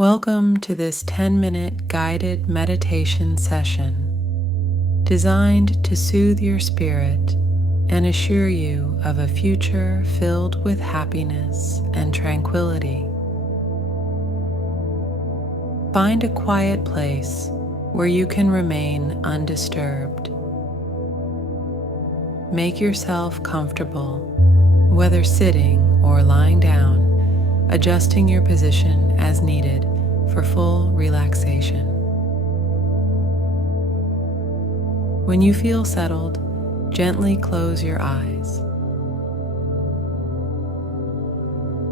Welcome to this 10-minute guided meditation session designed to soothe your spirit and assure you of a future filled with happiness and tranquility. Find a quiet place where you can remain undisturbed. Make yourself comfortable, whether sitting or lying down, adjusting your position as needed for full relaxation. When you feel settled, gently close your eyes.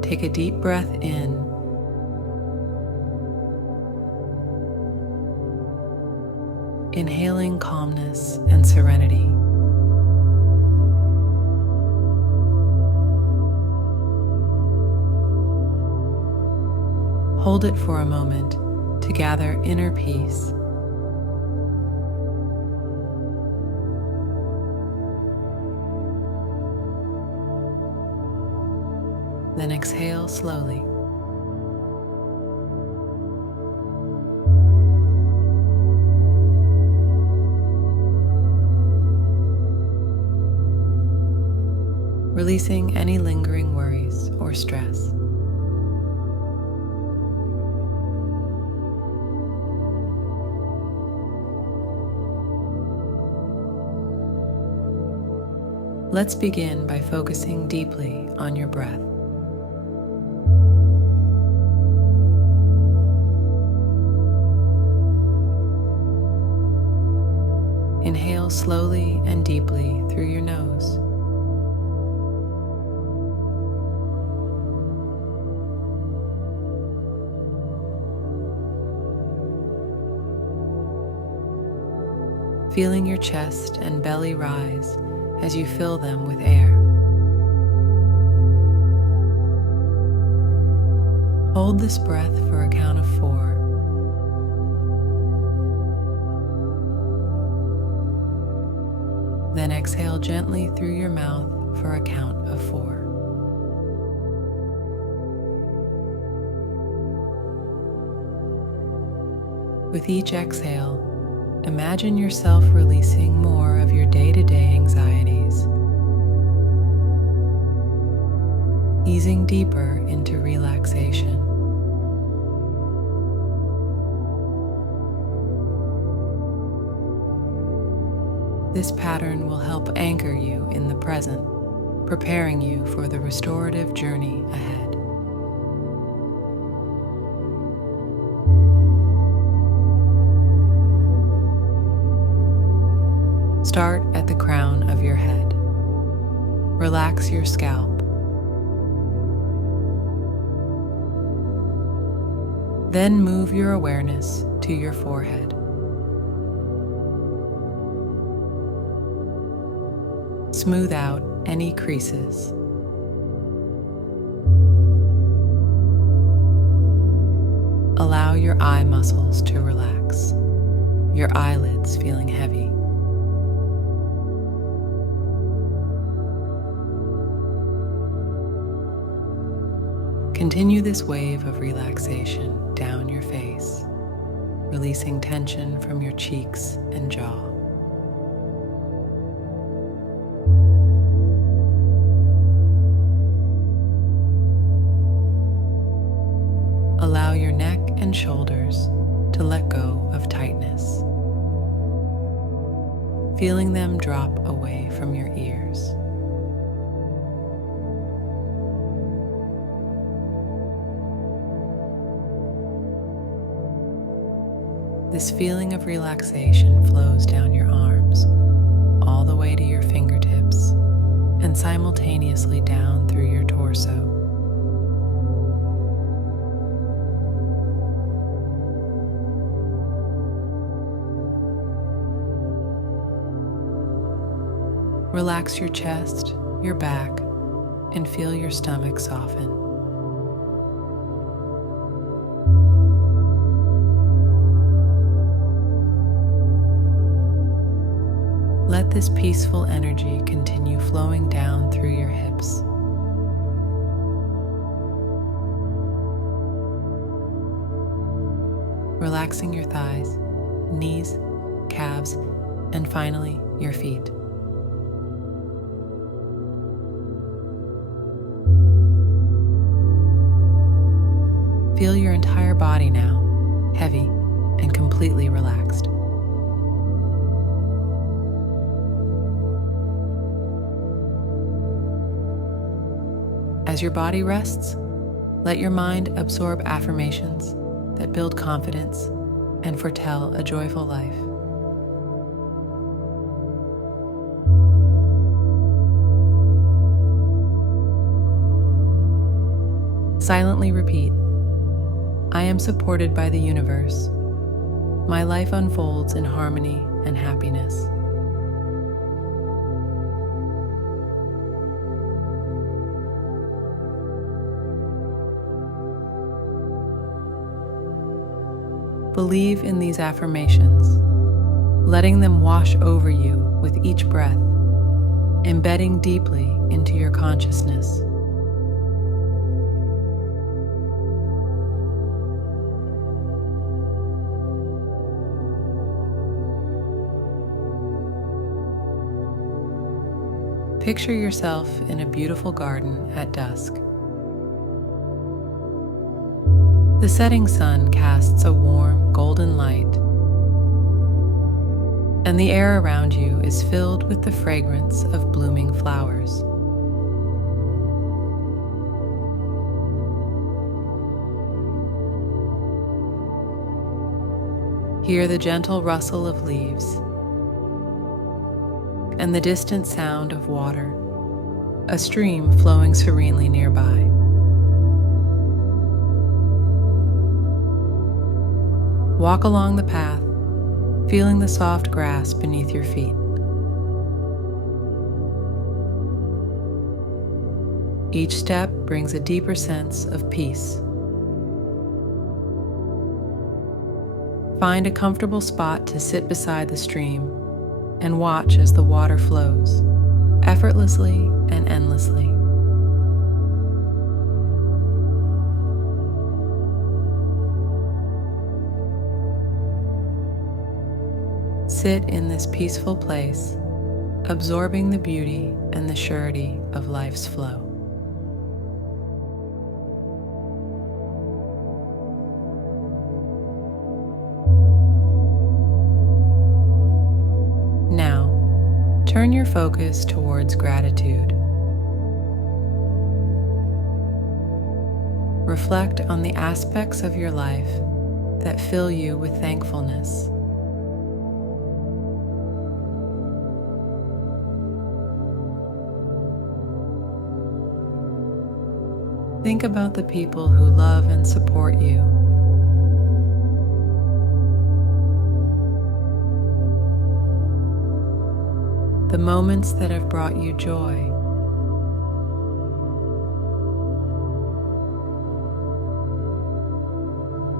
Take a deep breath in, inhaling calmness and serenity. Hold it for a moment to gather inner peace. Then exhale slowly. Releasing any lingering worries or stress. Let's begin by focusing deeply on your breath. Inhale slowly and deeply through your nose. Feeling your chest and belly rise as you fill them with air. Hold this breath for a count of 4. Then exhale gently through your mouth for a count of 4. With each exhale, imagine yourself releasing more of your day-to-day anxieties, easing deeper into relaxation. This pattern will help anchor you in the present, preparing you for the restorative journey ahead. Start at the crown of your head. Relax your scalp. Then move your awareness to your forehead. Smooth out any creases. Allow your eye muscles to relax, your eyelids feeling heavy. Continue this wave of relaxation down your face, releasing tension from your cheeks and jaw. Allow your neck and shoulders to let go of tightness, feeling them drop away from your ears. This feeling of relaxation flows down your arms, all the way to your fingertips, and simultaneously down through your torso. Relax your chest, your back, and feel your stomach soften. Let this peaceful energy continue flowing down through your hips. relaxing your thighs, knees, calves, and finally your feet. Feel your entire body now, heavy and completely relaxed. As your body rests, let your mind absorb affirmations that build confidence and foretell a joyful life. Silently repeat, I am supported by the universe. My life unfolds in harmony and happiness. Believe in these affirmations, letting them wash over you with each breath, embedding deeply into your consciousness. Picture yourself in a beautiful garden at dusk. The setting sun casts a warm, golden light, and the air around you is filled with the fragrance of blooming flowers. Hear the gentle rustle of leaves and the distant sound of water, a stream flowing serenely nearby. Walk along the path, feeling the soft grass beneath your feet. Each step brings a deeper sense of peace. Find a comfortable spot to sit beside the stream and watch as the water flows, effortlessly and endlessly. Sit in this peaceful place, absorbing the beauty and the surety of life's flow. Now, turn your focus towards gratitude. Reflect on the aspects of your life that fill you with thankfulness. Think about the people who love and support you. The moments that have brought you joy.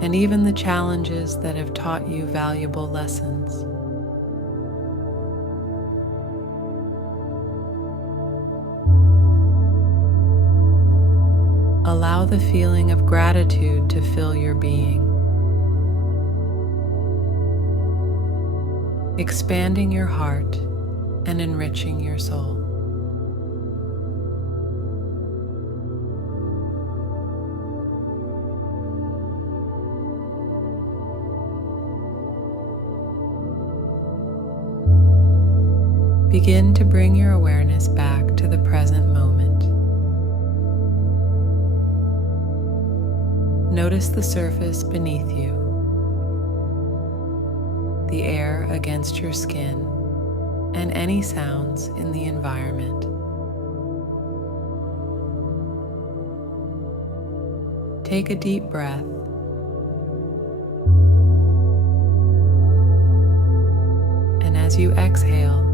And even the challenges that have taught you valuable lessons. Allow the feeling of gratitude to fill your being, expanding your heart and enriching your soul. Begin to bring your awareness back to the present moment. Notice the surface beneath you, the air against your skin, and any sounds in the environment. Take a deep breath and as you exhale,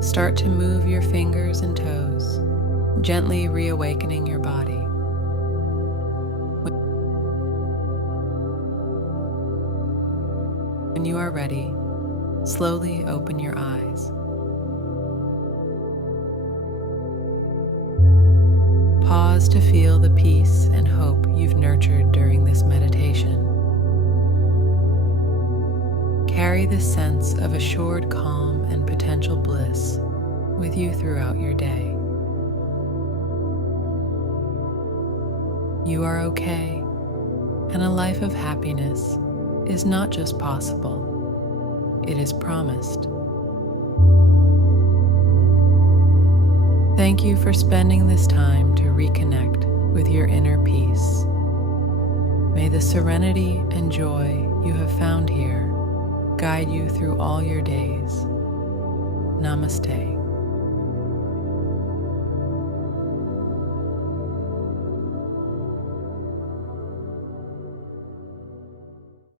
start to move your fingers and toes, gently reawakening your body. When you are ready, slowly open your eyes. Pause to feel the peace and hope you've nurtured during the this sense of assured calm and potential bliss with you throughout your day. You are okay, and a life of happiness is not just possible, it is promised. Thank you for spending this time to reconnect with your inner peace. May the serenity and joy you have found here guide you through all your days. Namaste.